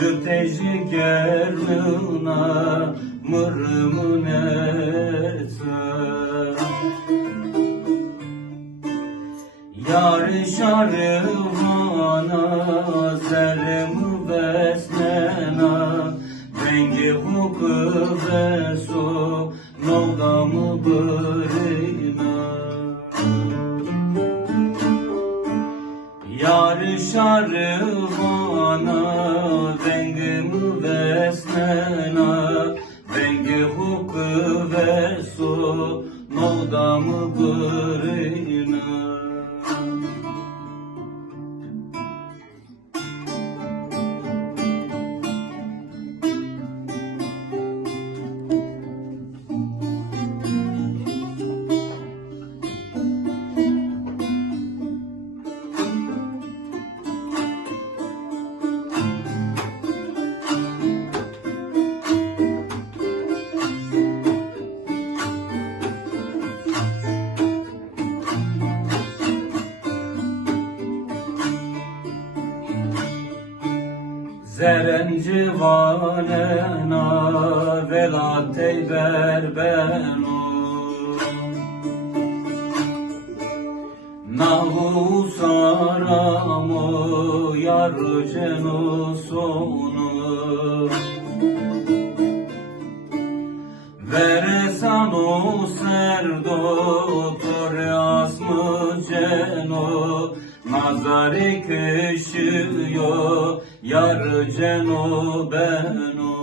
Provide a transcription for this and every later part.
Rıteci gerluna mırmın etsen Yar-ı şarıvana zerrem-ı besnena Bengi hukı beso novdamı bırina Yar-ı şarıvana Bengi-mi besnena Bengi hukı beso novdamı bırina Zerenci valena velat eyber benu Nahu saramo yar cenu sonu Veresano serdo tore asmı ceno Nazari köşüyor yar ceno beno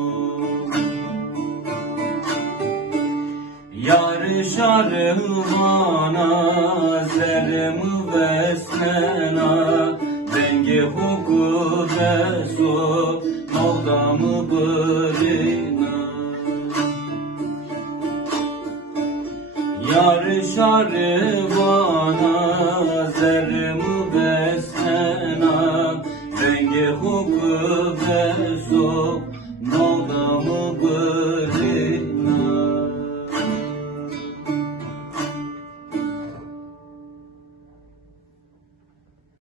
Yar şarıvana zerrem-ı besnena Bengi huku beso novdamı bırina Yar şarıvana zerrem-ı besnena Bengi huku beso novdamı bırina